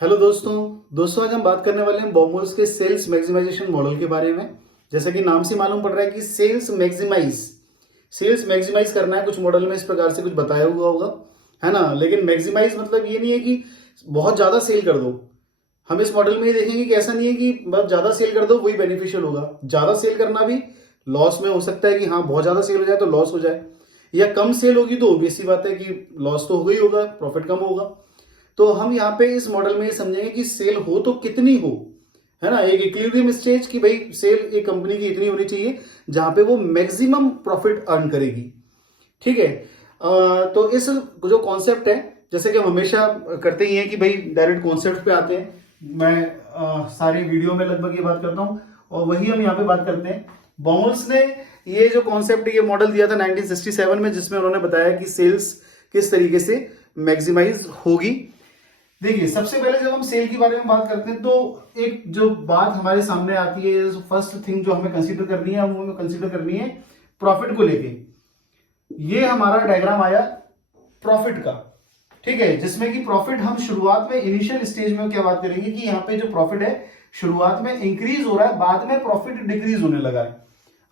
Hello दोस्तों आज हम बात करने वाले हैं बॉम्बोल्स के सेल्स मैक्सिमाइजेशन मॉडल के बारे में। जैसा कि नाम से मालूम पड़ रहा है कि सेल्स मैक्सिमाइज करना है। कुछ मॉडल में इस प्रकार से कुछ बताया हुआ होगा, है ना। लेकिन मैक्सिमाइज मतलब ये नहीं है कि बहुत ज्यादा सेल कर दो। हम इस मॉडल में ये देखेंगे कि ऐसा नहीं है कि बहुत ज्यादा सेल कर दो वही बेनिफिशियल होगा। ज्यादा सेल करना भी लॉस में हो सकता है कि हाँ बहुत ज्यादा सेल हो जाए तो लॉस हो जाए, या कम सेल होगी तो ऑब्वियस सी बात है कि लॉस तो होगा ही होगा, प्रॉफिट कम होगा। तो हम यहाँ पे इस मॉडल में ये समझेंगे कि सेल हो तो कितनी हो, है ना। एक इक्विलिब्रियम स्टेज की भाई सेल एक कंपनी की इतनी होनी चाहिए जहां पे वो मैक्सिमम प्रॉफिट अर्न करेगी। ठीक है। तो इस जो कॉन्सेप्ट है, जैसे कि हम हमेशा करते ही हैं कि भाई डायरेक्ट कॉन्सेप्ट पे आते हैं। मैं सारी वीडियो में लगभग ये बात करता हूँ और वही हम यहाँ पे बात करते हैं। बॉमल्स ने ये जो कॉन्सेप्ट ये मॉडल दिया था 1967 में, जिसमें उन्होंने बताया कि सेल्स किस तरीके से मैक्सिमाइज होगी। देखिए, सबसे पहले जब हम सेल के बारे में बात करते हैं तो एक जो बात हमारे सामने आती है, फर्स्ट थिंग जो हमें कंसीडर करनी है वो हमें कंसीडर करनी है प्रॉफिट को लेके। ये हमारा डायग्राम आया प्रॉफिट का, ठीक है, जिसमें कि प्रॉफिट हम शुरुआत में इनिशियल स्टेज में क्या बात करेंगे कि यहाँ पे जो प्रॉफिट है शुरुआत में इंक्रीज हो रहा है, बाद में प्रॉफिट डिक्रीज होने लगा है।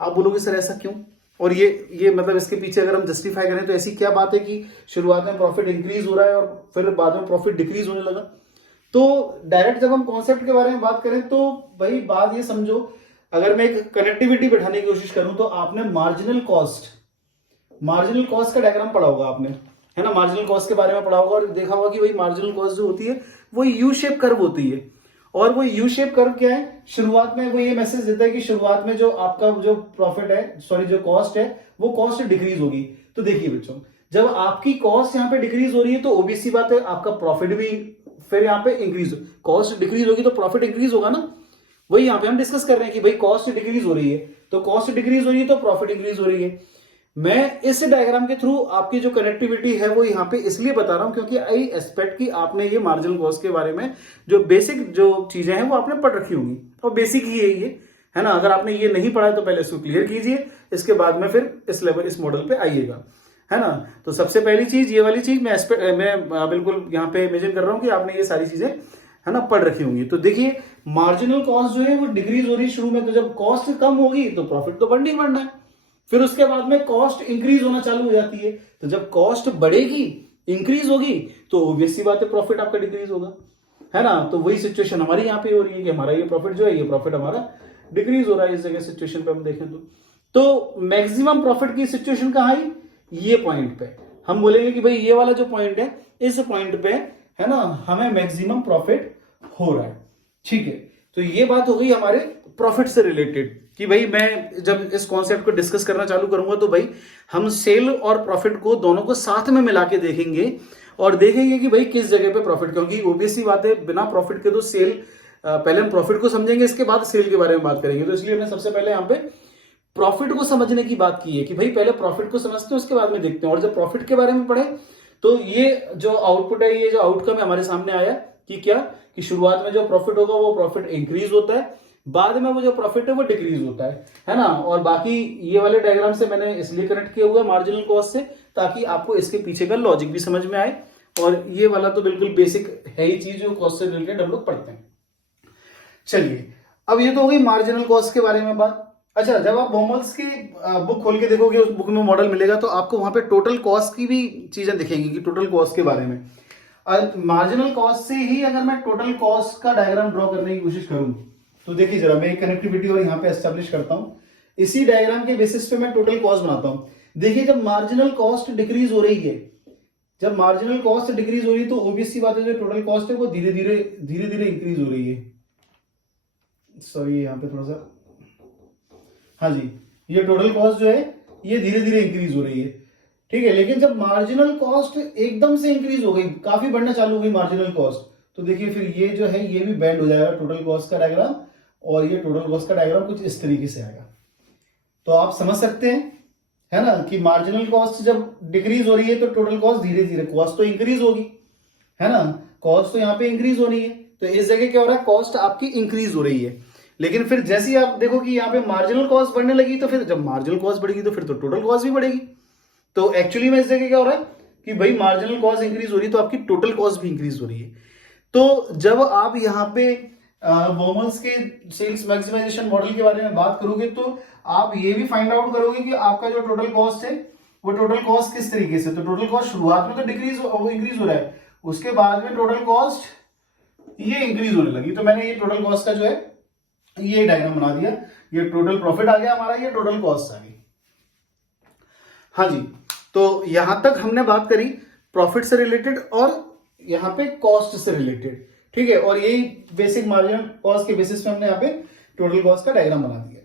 आप बोलोगे सर ऐसा क्यों, और ये मतलब इसके पीछे अगर हम जस्टिफाई करें तो ऐसी क्या बात है कि शुरुआत में प्रॉफिट इंक्रीज हो रहा है और फिर बाद में प्रॉफिट डिक्रीज होने लगा। तो डायरेक्ट जब हम कॉन्सेप्ट के बारे में बात करें तो भाई बात ये समझो, अगर मैं एक कनेक्टिविटी बैठाने की कोशिश करूं तो आपने मार्जिनल कॉस्ट का डायग्राम पढ़ा होगा आपने, है ना। मार्जिनल कॉस्ट के बारे में पढ़ा होगा और देखा होगा कि भाई मार्जिनल कॉस्ट जो होती है वो यू शेप कर्व होती है। और वो यू शेप कर्व क्या है, शुरुआत में वो ये मैसेज देता है कि शुरुआत में जो आपका जो प्रॉफिट है, सॉरी जो कॉस्ट है, वो कॉस्ट डिक्रीज होगी। तो देखिए बच्चों, जब आपकी कॉस्ट यहाँ पे डिक्रीज हो रही है तो ओबीसी बात है आपका प्रॉफिट भी फिर यहाँ पे इंक्रीज, कॉस्ट डिक्रीज होगी तो प्रॉफिट इंक्रीज होगा ना। वही यहाँ पे हम डिस्कस कर रहे हैं कि भाई कॉस्ट डिक्रीज हो रही है तो कॉस्ट डिक्रीज हो रही है तो प्रॉफिट इंक्रीज हो रही है। मैं इस डायग्राम के थ्रू आपकी जो कनेक्टिविटी है वो यहाँ पे इसलिए बता रहा हूं क्योंकि आई एक्सपेक्ट कि आपने ये मार्जिनल कॉस्ट के बारे में जो बेसिक जो चीजें हैं वो आपने पढ़ रखी होंगी, और बेसिक ही है ये, है ना। अगर आपने ये नहीं पढ़ा है तो पहले इसको क्लियर कीजिए, इसके बाद में फिर इस लेवल इस मॉडल पे आइएगा, है ना। तो सबसे पहली चीज ये वाली चीज मैं बिल्कुल यहाँ पे इमेजिन कर रहा हूँ कि आपने ये सारी चीजें, है ना, पढ़ रखी होंगी। तो देखिए, मार्जिनल कॉस्ट जो है वो डिक्रीज हो रही है शुरू में, तो जब कॉस्ट कम होगी तो प्रॉफिट तो बढ़ना ही बढ़ना है। फिर उसके बाद में कॉस्ट इंक्रीज होना चालू हो जाती है, तो जब कॉस्ट बढ़ेगी इंक्रीज होगी तो ऑब्वियस सी बात है प्रॉफिट आपका डिक्रीज होगा, है ना। तो वही सिचुएशन हमारी यहाँ पे हो रही है कि हमारा ये प्रॉफिट जो है ये प्रॉफिट हमारा डिक्रीज हो रहा है इस जगह सिचुएशन पे हम देखें तो मैक्सिमम प्रॉफिट की सिचुएशन कहाँ आई, ये पॉइंट पे हम बोलेंगे कि भाई ये वाला जो पॉइंट है इस पॉइंट पे, है ना, हमें मैक्सिमम प्रॉफिट हो रहा है। ठीक है, तो ये बात हो गई हमारे प्रॉफिट से रिलेटेड कि भाई मैं जब इस कॉन्सेप्ट को डिस्कस करना चालू करूंगा तो भाई हम सेल और प्रॉफिट को दोनों को साथ में मिला के देखेंगे और देखेंगे कि भाई किस जगह पे प्रॉफिट, क्योंकि ऑब्वियसली बात है बिना प्रॉफिट के तो सेल, पहले हम प्रॉफिट को समझेंगे इसके बाद सेल के बारे में बात करेंगे। तो इसलिए हमने सबसे पहले यहाँ पे प्रॉफिट को समझने की बात की है कि भाई पहले प्रॉफिट को समझते हैं उसके बाद में देखते हैं। और जब प्रॉफिट के बारे में पढ़े तो ये जो आउटपुट है, ये जो आउटकम है हमारे सामने आया कि क्या, कि शुरुआत में जो प्रॉफिट होगा वो प्रॉफिट इंक्रीज होता है, बाद में वो जो प्रॉफिट है वो डिक्रीज होता है ना। और बाकी ये वाले डायग्राम से मैंने इसलिए कनेक्ट किया हुआ है मार्जिनल कॉस्ट से, ताकि आपको इसके पीछे का लॉजिक भी समझ में आए। और ये वाला तो बिल्कुल बेसिक है ही चीज जो कॉस्ट से रिलेटेड हम लोग पढ़ते हैं। चलिए, अब ये तो हो गई मार्जिनल कॉस्ट के बारे में बात। अच्छा, जब आप बॉमल्स की बुक खोल के देखोगे, उस बुक में मॉडल मिलेगा तो आपको वहां पे टोटल कॉस्ट की भी चीजें दिखेंगी कि टोटल कॉस्ट के बारे में। मार्जिनल कॉस्ट से ही अगर मैं टोटल कॉस्ट का डायग्राम ड्रॉ करने की कोशिश करूं तो देखिए जरा, मैं एक कनेक्टिविटी और यहां पे एस्टेब्लिश करता हूं, इसी डायग्राम के बेसिस पे मैं टोटल कॉस्ट बनाता हूं। देखिए, जब मार्जिनल कॉस्ट डिक्रीज हो रही है, जब मार्जिनल कॉस्ट डिक्रीज हो रही है तो ऑब्वियसली बात है जो टोटल कॉस्ट है वो धीरे धीरे इंक्रीज हो रही है। सॉरी, यहाँ पे थोड़ा सा, हाँ जी, ये टोटल कॉस्ट जो है ये धीरे धीरे इंक्रीज हो रही है। ठीक है, लेकिन जब मार्जिनल कॉस्ट एकदम से इंक्रीज हो गई, काफी बढ़ना चालू हो गई मार्जिनल कॉस्ट, तो देखिए फिर ये जो है ये भी बैंड हो जाएगा टोटल कॉस्ट का डायग्राम, और ये टोटल कॉस्ट का डायग्राम कुछ इस तरीके से आएगा। तो आप समझ सकते हैं, है ना, कि मार्जिनल कॉस्ट जब डिक्रीज हो रही है तो टोटल कॉस्ट धीरे धीरे, कॉस्ट तो इंक्रीज होगी, है ना, कॉस्ट तो यहाँ पे इंक्रीज हो रही है, तो इस जगह क्या हो रहा है, कॉस्ट आपकी इंक्रीज हो रही है। लेकिन फिर जैसे ही आप देखो कि यहाँ पे मार्जिनल कॉस्ट बढ़ने लगी, तो फिर जब मार्जिनल कॉस्ट बढ़ेगी तो फिर तो टोटल कॉस्ट भी बढ़ेगी। तो एक्चुअली में इस जगह क्या हो रहा है कि भाई मार्जिनल कॉस्ट इंक्रीज हो रही है तो आपकी टोटल कॉस्ट भी इंक्रीज हो रही है। तो जब आप यहाँ पे वोमल्स के सेल्स मैक्सिमाइजेशन मॉडल के बारे में बात करोगे तो आप ये भी फाइंड आउट करोगे कि आपका जो टोटल कॉस्ट है वो टोटल कॉस्ट किस तरीके से, तो टोटल कॉस्ट शुरुआत में तो इंक्रीज हो रहा है, उसके बाद में टोटल कॉस्ट ये इंक्रीज होने लगी। तो मैंने ये टोटल कॉस्ट का जो है ये डायग्राम बना दिया, ये टोटल प्रॉफिट आ गया हमारा, ये टोटल कॉस्ट आ गई। हाँ जी, तो यहां तक हमने बात करी प्रॉफिट से रिलेटेड और यहां पे कॉस्ट से रिलेटेड, ठीक है। और यही बेसिक मार्जिनल कॉस्ट के बेसिस पे हमने यहाँ पे टोटल कॉस्ट का डायग्राम बना दिया।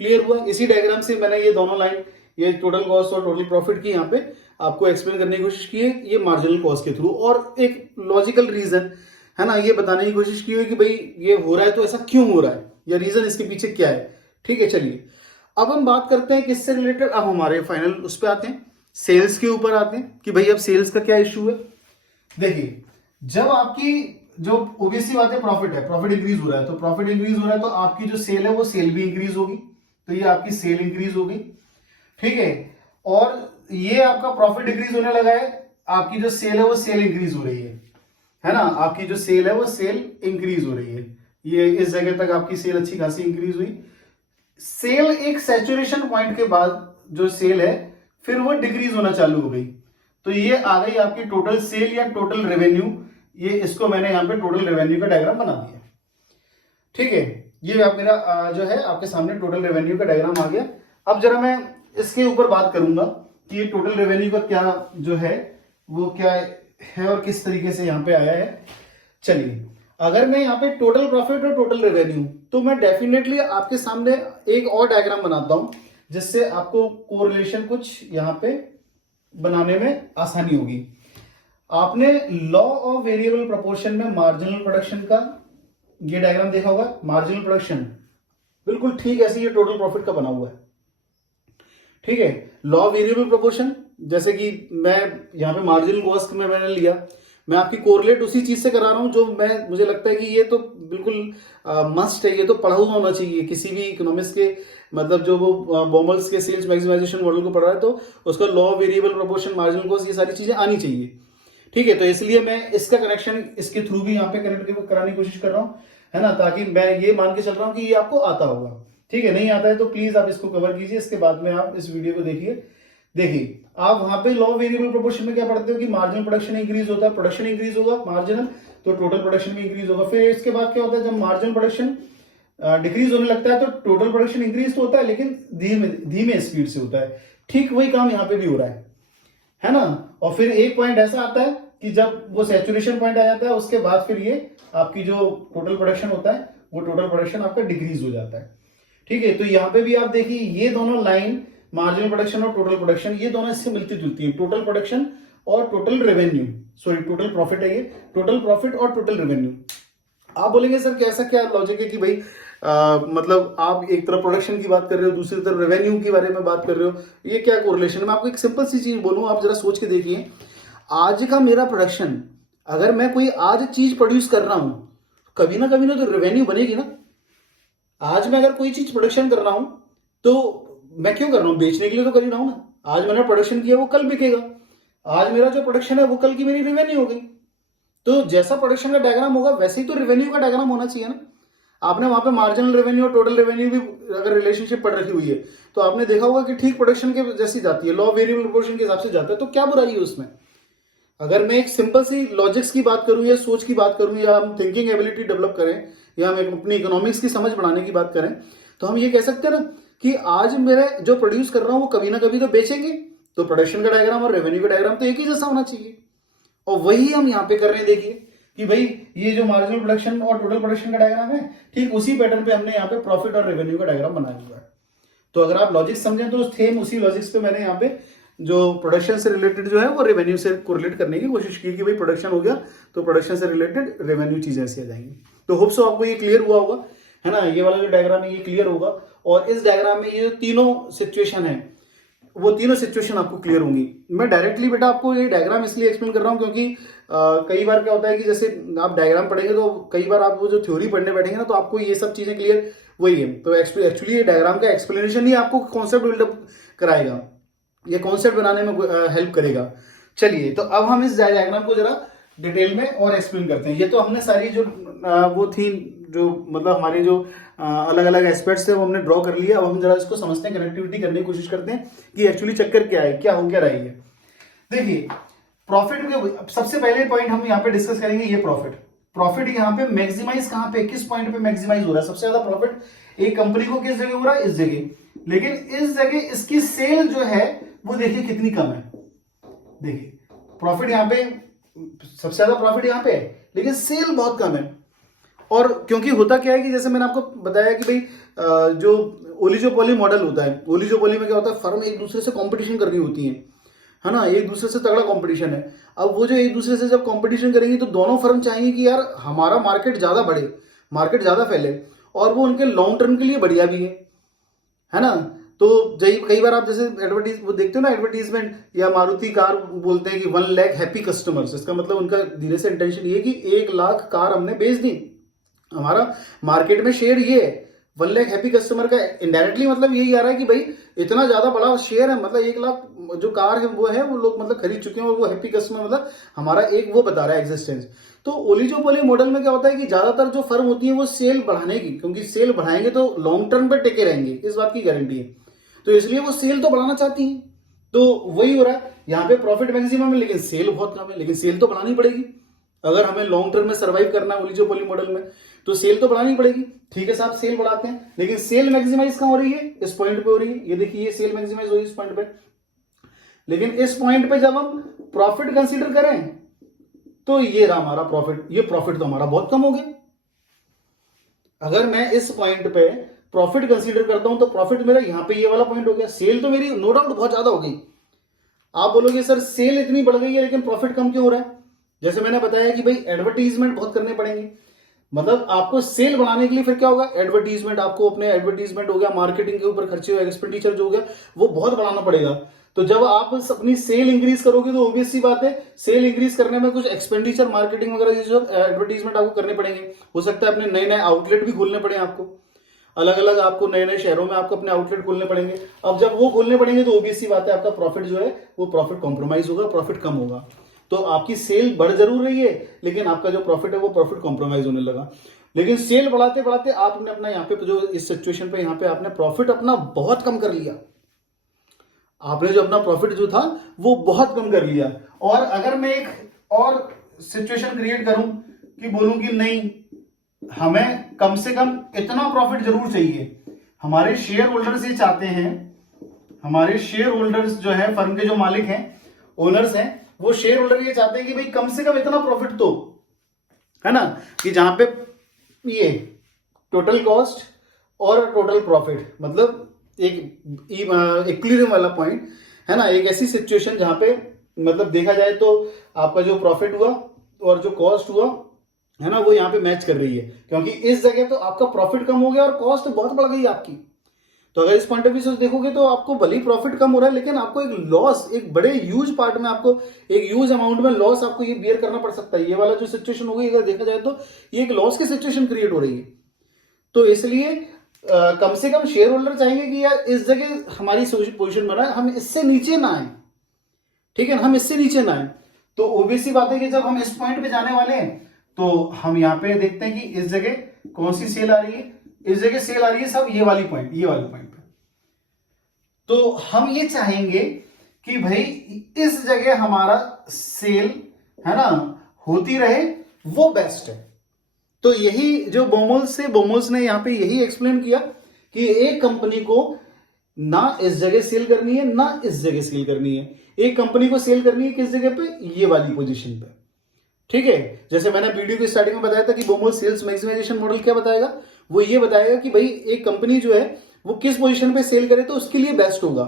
क्लियर हुआ? इसी डायग्राम से मैंने ये दोनों लाइन, ये टोटल कॉस्ट और टोटल प्रॉफिट की यहाँ पे आपको एक्सप्लेन करने की कोशिश की है ये मार्जिनल कॉस्ट के थ्रू, और एक लॉजिकल रीजन है ना, ये बताने की कोशिश की है कि भाई ये हो रहा है तो ऐसा क्यों हो रहा है, या रीजन इसके पीछे क्या है। ठीक है, चलिए अब हम बात करते हैं किससे रिलेटेड। अब हमारे फाइनल उस पर आते हैं, सेल्स के ऊपर आते हैं कि भाई अब सेल्स का क्या इश्यू है। देखिए, जब आपकी जो ओबियसली बात है प्रॉफिट है, प्रॉफिट इंक्रीज हो रहा है, तो प्रॉफिट इंक्रीज हो रहा है तो आपकी जो सेल है वो सेल भी इंक्रीज होगी, तो ये आपकी सेल इंक्रीज हो गई। ठीक है, और ये आपका प्रॉफिट इंक्रीज होने लगा है, आपकी जो सेल है वो सेल इंक्रीज हो रही है ना, आपकी जो सेल है वो सेल इंक्रीज हो रही है। ये इस जगह तक आपकी सेल अच्छी खासी इंक्रीज हुई। सेल एक सैचुरेशन पॉइंट के बाद जो सेल है फिर वो डिक्रीज होना चालू हो गई, तो ये आ गई आपकी टोटल सेल या टोटल रेवेन्यू। ये इसको मैंने यहाँ पे टोटल रेवेन्यू का डायग्राम बना दिया। ठीक है, ये आप मेरा जो है आपके सामने टोटल रेवेन्यू का डायग्राम आ गया। अब जरा मैं इसके ऊपर बात करूंगा कि ये टोटल रेवेन्यू का क्या जो है वो क्या है और किस तरीके से यहाँ पे आया है। चलिए, अगर मैं यहाँ पे टोटल प्रॉफिट और टोटल रेवेन्यू, तो मैं डेफिनेटली आपके सामने एक और डायग्राम बनाता हूं जिससे आपको कोरिलेशन कुछ यहाँ पे बनाने में आसानी होगी। आपने लॉ ऑफ वेरिएबल प्रोपोर्शन में मार्जिनल प्रोडक्शन का ये डायग्राम देखा होगा। मार्जिनल प्रोडक्शन बिल्कुल ठीक ऐसे ये टोटल प्रॉफिट का बना हुआ है। ठीक है, लॉ वेरिएबल प्रोपोर्शन, जैसे कि मैं यहाँ पे मार्जिनल कॉस्ट में मैंने लिया, मैं आपकी कोरिलेट उसी चीज से करा रहा हूं जो मुझे लगता है कि ये तो बिल्कुल मस्ट है, ये तो पढ़ा हुआ होना चाहिए किसी भी इकोनॉमिक्स के, मतलब जो वो बॉमल्स के सेल्स मैक्सिमाइजेशन मॉडल को पढ़ रहा है तो उसका law variable proportion, marginal cost, ये सारी चीजें आनी चाहिए। ठीक है, तो इसलिए मैं इसका कनेक्शन इसके थ्रू भी यहाँ पे कनेक्ट कराने की कोशिश कर रहा हूँ, है ना, ताकि मैं ये मान के चल रहा हूँ कि ये आपको आता होगा। ठीक है, नहीं आता है तो प्लीज आप इसको कवर कीजिए, इसके बाद में आप इस वीडियो को देखिए। देखिए, आप वहां पे लॉ वेरिएबल प्रोपोर्शन में क्या पढ़ते हो कि मार्जिनल प्रोडक्शन इंक्रीज होता है, प्रोडक्शन इंक्रीज होगा मार्जिनल, तो टोटल प्रोडक्शन भी इंक्रीज होगा। फिर इसके बाद क्या होता है, जब मार्जिनल प्रोडक्शन डिक्रीज होने लगता है तो टोटल प्रोडक्शन इंक्रीज तो होता है लेकिन धीमे स्पीड से होता है। ठीक वही काम यहाँ पे भी हो रहा है ना। और फिर एक पॉइंट ऐसा आता है कि जब वो सैचुरेशन पॉइंट आ जाता है उसके बाद फिर ये आपकी जो टोटल प्रोडक्शन होता है वो टोटल प्रोडक्शन आपका डिक्रीज हो जाता है। ठीक है, तो यहाँ पे भी आप देखिए ये दोनों लाइन मार्जिनल प्रोडक्शन और टोटल प्रोडक्शन, ये दोनों इससे मिलती जुलती है। टोटल प्रोडक्शन और total revenue, sorry total profit है ये, टोटल प्रॉफिट और टोटल रेवेन्यू। आप बोलेंगे सर कैसा क्या लॉजिक है कि भाई मतलब आप एक तरफ प्रोडक्शन की बात कर रहे हो, दूसरी तरफ रेवेन्यू के बारे में बात कर रहे हो, ये क्या कोरिलेशन है। मैं आपको एक सिंपल सी चीज बोलूं, आप जरा सोच के देखिए, आज का मेरा प्रोडक्शन, अगर मैं कोई आज चीज प्रोड्यूस कर रहा हूं कभी ना कभी ना तो रेवेन्यू बनेगी ना। आज मैं अगर कोई चीज प्रोडक्शन कर रहा हूं तो मैं क्यों कर रहा हूं, बेचने के लिए तो कर ही रहा हूं ना। आज मैंने प्रोडक्शन किया वो कल बिकेगा, आज मेरा जो प्रोडक्शन है वो कल की मेरी रेवेन्यू हो गई। तो जैसा प्रोडक्शन का डायग्राम होगा वैसे ही तो रेवेन्यू का डायग्राम होना चाहिए ना। आपने वहां पे मार्जिनल रेवेन्यू और टोटल रेवेन्यू भी अगर रिलेशनशिप पढ़ रखी हुई है तो आपने देखा होगा कि ठीक प्रोडक्शन के जैसी जाती है, लॉ वेरिएबल प्रोपोर्शन के हिसाब से जाता है, तो क्या बुराई है उसमें। अगर मैं एक सिंपल सी लॉजिक्स की बात करूं या सोच की बात करूं या हम थिंकिंग एबिलिटी डेवलप करें या हम अपनी इकोनॉमिक्स की समझ बढ़ाने की बात करें तो हम ये कह सकते हैं ना कि आज मेरे जो प्रोड्यूस कर रहा हूं वो कभी ना कभी तो बेचेंगे, तो प्रोडक्शन का डायग्राम और रेवेन्यू का डायग्राम तो एक ही जैसा होना चाहिए। और वही हम यहाँ पे कर रहे हैं। देखिए कि भाई ये जो मार्जिनल प्रोडक्शन और टोटल प्रोडक्शन का डायग्राम है, ठीक उसी पैटर्न पे हमने यहाँ पे प्रॉफिट और रेवेन्यू का डायग्राम बनाया हुआ है। तो अगर आप लॉजिक समझें तो सेम उसी लॉजिक्स पे मैंने यहाँ पे जो प्रोडक्शन से रिलेटेड जो है वो रेवेन्यू से कोरिलेट करने की कोशिश की कि भाई प्रोडक्शन हो गया तो प्रोडक्शन से रिलेटेड रेवेन्यू चीजें ऐसी आ जाएंगी। तो होप सो आपको ये क्लियर हुआ होगा, है ना, ये वाला जो डायग्राम है ये क्लियर होगा। और इस डायग्राम में ये जो तीनों सिचुएशन है वो तीनों सिचुएशन आपको क्लियर होंगी। मैं डायरेक्टली बेटा आपको ये डायग्राम इसलिए एक्सप्लेन कर रहा हूँ क्योंकि कई बार क्या होता है कि जैसे आप डायग्राम पढ़ेंगे तो कई बार आप वो जो थ्योरी पढ़ने बैठेंगे ना तो आपको ये सब चीजें क्लियर वही है। तो एक्चुअली ये डायग्राम का एक्सप्लेनेशन ही आपको कॉन्सेप्ट बिल्डअप कराएगा, ये कॉन्सेप्ट बनाने में हेल्प करेगा। चलिए, तो अब हम इस डायग्राम को जरा डिटेल में और एक्सप्लेन करते हैं। ये तो हमने सारी जो वो थी, जो मतलब हमारे जो अलग अलग एस्पेक्ट्स थे वो हमने ड्रॉ कर लिया। अब हम जरा इसको समझते हैं, कनेक्टिविटी करने की कोशिश करते हैं कि एक्चुअली चक्कर क्या है, क्या हो क्या रही है। देखिए प्रॉफिट के सबसे पहले पॉइंट हम यहाँ पे डिस्कस करेंगे, ये प्रॉफिट यहाँ पे मैक्सिमाइज कहाँ पे, किस पॉइंट पे मैक्सिमाइज हो रहा है। सबसे ज्यादा प्रॉफिट एक कंपनी को किस जगह हो रहा है, इस जगह। लेकिन इस जगह इसकी सेल जो है वो देखिए कितनी कम है। देखिए प्रॉफिट यहाँ पे सबसे ज्यादा प्रॉफिट यहाँ पे है, लेकिन सेल बहुत कम है। और क्योंकि होता क्या है कि जैसे मैंने आपको बताया कि भाई जो ओलिगोपोली मॉडल होता है, ओलिगोपोली में क्या होता है, फर्म एक दूसरे से कंपटीशन कर रही होती है ना, एक दूसरे से तगड़ा कंपटीशन है। अब वो जो एक दूसरे से जब कंपटीशन करेंगी तो दोनों फर्म चाहेंगे कि यार हमारा मार्केट ज्यादा बढ़े, मार्केट ज्यादा फैले, और वो उनके लॉन्ग टर्म के लिए बढ़िया भी है ना। तो कई बार आप जैसे वो देखते हो ना एडवर्टीजमेंट, या मारुति कार बोलते हैं कि 1 लाख हैप्पी कस्टमर्स। इसका मतलब उनका धीरे से इंटेंशन ये कि 1 लाख कार हमने बेच दी, हमारा मार्केट में शेयर ये है। 1 लाख हैप्पी कस्टमर का इनडायरेक्टली मतलब यही आ रहा है कि भाई इतना ज्यादा बड़ा शेयर है, मतलब 1 लाख जो कार है वो लोग मतलब खरीद चुके हैं, और वो हैप्पी कस्टमर मतलब हमारा एक वो बता रहा है एग्जिस्टेंस। तो ओलिगोपोली मॉडल में क्या होता है कि ज्यादातर जो फर्म होती है वो सेल बढ़ाने की, क्योंकि सेल बढ़ाएंगे तो लॉन्ग टर्म पे टिके रहेंगे, इस बात की गारंटी है। तो इसलिए वो सेल तो बढ़ाना चाहती है। तो वही हो रहा है यहाँ पे, प्रॉफिट मैक्सिमम है लेकिन सेल बहुत कम है। लेकिन सेल तो बढ़ानी पड़ेगी अगर हमें लॉन्ग टर्म में सर्वाइव करना है ओलिगोपोली मॉडल में, तो सेल तो बढ़ानी पड़ेगी। ठीक है साहब, सेल बढ़ाते हैं, लेकिन सेल मैक्सिमाइज कहां हो रही है, इस पॉइंट पे हो रही है। ये देखिए ये सेल मैक्सिमाइज हो रही है इस पॉइंट पे। लेकिन इस पॉइंट पे जब हम प्रॉफिट कंसीडर करें तो ये रहा हमारा प्रॉफिट, ये प्रॉफिट तो हमारा बहुत कम हो गया। अगर मैं इस पॉइंट पे प्रॉफिट कंसीडर करता हूं तो प्रॉफिट मेरा यहां पे ये वाला पॉइंट हो गया। सेल तो मेरी नो डाउट बहुत ज्यादा हो गई। आप बोलोगे सर सेल इतनी बढ़ गई है लेकिन प्रॉफिट कम क्यों हो रहा है। जैसे मैंने बताया कि भाई एडवर्टीजमेंट बहुत करने पड़ेंगे, मतलब आपको सेल बढ़ाने के लिए फिर क्या होगा, एडवर्टीजमेंट, आपको अपने एडवर्टीजमेंट हो गया, मार्केटिंग के ऊपर खर्चे हुए, एक्सपेंडिचर जो हो गया वो बहुत बढ़ाना पड़ेगा। तो जब आप अपनी सेल इंक्रीज करोगे तो ऑब्वियस सी बात है सेल इंक्रीज करने में कुछ एक्सपेंडिचर, मार्केटिंग वगैरह जो एडवर्टीजमेंट आपको करने पड़ेंगे। हो सकता है अपने नए नए आउटलेट भी खोलने पड़े आपको, अलग अलग आपको नए नए शहरों में आपको अपने आउटलेट खोलने पड़ेंगे। अब जब वो खोलने पड़ेंगे तो ऑब्वियस सी बात है आपका प्रॉफिट जो है वो प्रॉफिट कॉम्प्रोमाइज होगा, प्रॉफिट कम होगा। तो आपकी सेल बढ़ जरूर रही है लेकिन आपका जो प्रॉफिट है वो प्रॉफिट कॉम्प्रोमाइज होने लगा। लेकिन सेल बढ़ाते बढ़ाते आपने अपना यहाँ पे जो इस सिचुएशन पे यहाँ पे आपने प्रॉफिट अपना बहुत कम कर लिया। आपने जो अपना प्रॉफिट जो था वो बहुत कम कर लिया। और अगर मैं एक और सिचुएशन क्रिएट करूं कि बोलूं कि नहीं हमें कम से कम इतना प्रॉफिट जरूर चाहिए, हमारे शेयर होल्डर्स ये चाहते हैं, हमारे शेयर होल्डर्स जो है फर्म के जो मालिक हैं, ओनर्स हैं, वो शेयर होल्डर ये चाहते हैं कि भाई कम से कम इतना प्रॉफिट तो है ना, कि जहां पे ये टोटल कॉस्ट और टोटल प्रॉफिट मतलब एक इक्विलिब्रियम वाला पॉइंट है ना, एक ऐसी सिचुएशन जहां पे मतलब देखा जाए तो आपका जो प्रॉफिट हुआ और जो कॉस्ट हुआ है ना वो यहाँ पे मैच कर रही है। क्योंकि इस जगह तो आपका प्रॉफिट कम हो गया और कॉस्ट बहुत बढ़ गई आपकी। तो अगर इस पॉइंट ऑफ व्यू से देखोगे तो आपको भले ही प्रॉफिट कम हो रहा है लेकिन आपको एक लॉस, एक बड़े ह्यूज पार्ट में आपको एक ह्यूज अमाउंट में लॉस आपको ये बियर करना पड़ सकता है। ये वाला जो सिचुएशन हो गई अगर देखा जाए तो ये एक लॉस की सिचुएशन क्रिएट हो रही है। तो इसलिए कम से कम शेयर होल्डर चाहेंगे कि यार इस जगह हमारी पोजीशन बना है, हम इससे नीचे ना आए, ठीक है, हम इससे नीचे ना आए। तो ओबीसी बात है कि जब हम इस पॉइंट पे जाने वाले हैं तो हम यहाँ पे देखते हैं कि इस जगह कौन सी सेल आ रही है, इस जगह सेल आ रही है सब ये वाली पॉइंट, ये वाली पॉइंट पे। तो हम ये चाहेंगे कि भाई इस जगह हमारा सेल है ना होती रहे, वो बेस्ट है। तो यही जो बोमोल्स ने यहाँ पे यही एक्सप्लेन किया कि एक कंपनी को ना इस जगह सेल करनी है ना इस जगह सेल करनी है। एक कंपनी को सेल करनी है किस जगह पे, ये वाली पोजीशन पे, ठीक है। जैसे मैंने वीडियो की स्टार्टिंग में बताया था कि बोमोल सेल्स मैक्सिमाइजेशन मॉडल क्या बताएगा, वो ये बताएगा कि भाई एक कंपनी जो है वो किस पोजीशन पे सेल करे तो उसके लिए बेस्ट होगा।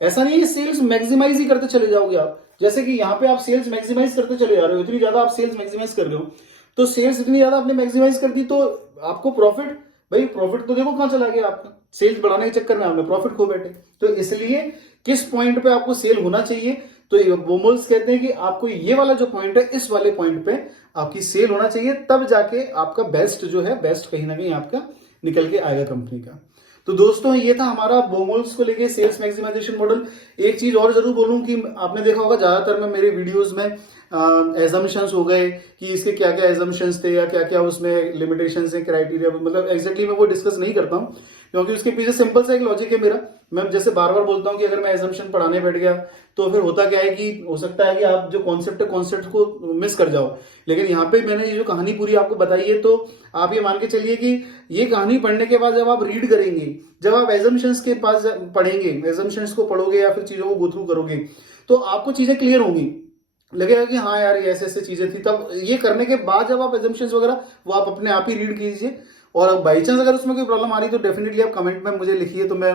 ऐसा नहीं है सेल्स मैक्सिमाइज ही करते चले जाओगे आप, जैसे कि यहाँ पे आप सेल्स मैक्सिमाइज करते चले जा रहे हो, इतनी ज्यादा आप सेल्स मैक्सिमाइज कर रहे हो, तो सेल्स इतनी ज्यादा आपने मैक्सिमाइज कर दी तो आपको प्रॉफिट, भाई प्रॉफिट तो देखो कहां चला गया आपका, सेल्स बढ़ाने के चक्कर में आपने प्रॉफिट खो बैठे। तो इसलिए किस पॉइंट पे आपको सेल होना चाहिए, तो बोमोल्स कहते हैं कि आपको ये वाला जो पॉइंट है इस वाले पॉइंट पे आपकी सेल होना चाहिए, तब जाके आपका बेस्ट जो है, बेस्ट कहीं ना कहीं आपका निकल के आएगा कंपनी का। तो दोस्तों ये था हमारा बोमोल्स को लेके सेल्स मैक्सिमाइजेशन मॉडल। एक चीज और जरूर बोलूं कि आपने देखा होगा ज्यादातर मैं मेरे वीडियोस में एजम्पशंस हो गए कि इसके क्या क्या एजम्पशंस थे या क्या क्या उसमें लिमिटेशंस है, क्राइटेरिया, मतलब एग्जैक्टली मैं वो डिस्कस नहीं करता हूँ, क्योंकि उसके पीछे सिंपल सा एक लॉजिक है मेरा। मैं जैसे बार बार बोलता हूँ कि अगर मैं एजम्पशन पढ़ाने बैठ गया तो फिर होता क्या है कि हो सकता है कि आप जो कॉन्सेप्ट है कॉन्सेप्ट को मिस कर जाओ। लेकिन यहाँ पे मैंने ये जो कहानी पूरी आपको बताई है, तो आप ये मान के चलिए कि ये कहानी पढ़ने के बाद जब आप रीड करेंगे, जब आप एजम्पशंस के पास पढ़ेंगे, एजम्पशंस को पढ़ोगे या फिर चीजों को गो थ्रू करोगे, तो आपको चीजें क्लियर होंगी, लगेगा कि हाँ यार ये ऐसे ऐसे चीजें थी। तब ये करने के बाद जब आप एजम्पशंस वगैरह वो आप अपने आप ही रीड कीजिए, और बाई चांस अगर उसमें कोई प्रॉब्लम आ रही तो डेफिनेटली आप कमेंट में मुझे लिखिए, तो मैं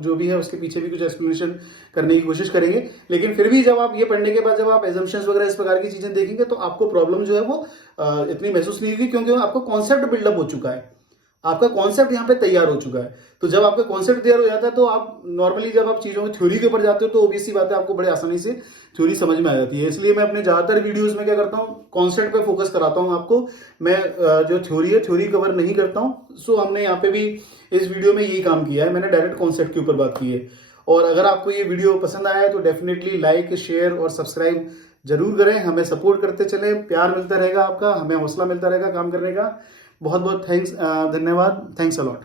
जो भी है उसके पीछे भी कुछ एक्सप्लेनेशन करने की कोशिश करेंगे। लेकिन फिर भी जब आप ये पढ़ने के बाद जब आप एजम्पशंस वगैरह इस प्रकार की चीजें देखेंगे तो आपको प्रॉब्लम जो है वो इतनी महसूस नहीं होगी, क्योंकि आपका कॉन्सेप्ट बिल्डअप हो चुका है, आपका कॉन्सेप्ट यहाँ पे तैयार हो चुका है। तो जब आपका कॉन्सेप्ट तैयार हो जाता है तो आप नॉर्मली जब आप चीजों की थ्योरी के ऊपर जाते हो तो ऑब्वियसली बात है आपको बड़े आसानी से थ्योरी समझ में आ जाती है। इसलिए मैं अपने ज्यादातर वीडियोस में क्या करता हूँ, कॉन्सेप्ट पे फोकस कराता हूँ आपको, मैं जो थ्योरी है थ्योरी कवर नहीं करता हूँ। सो हमने यहाँ पे भी इस वीडियो में यही काम किया है, मैंने डायरेक्ट कॉन्सेप्ट के ऊपर बात की है। और अगर आपको ये वीडियो पसंद आया है तो डेफिनेटली लाइक, शेयर और सब्सक्राइब जरूर करें, हमें सपोर्ट करते चले, प्यार मिलता रहेगा आपका, हमें हौसला मिलता रहेगा काम करने का। बहुत बहुत थैंक्स, धन्यवाद, थैंक्स अ लॉट।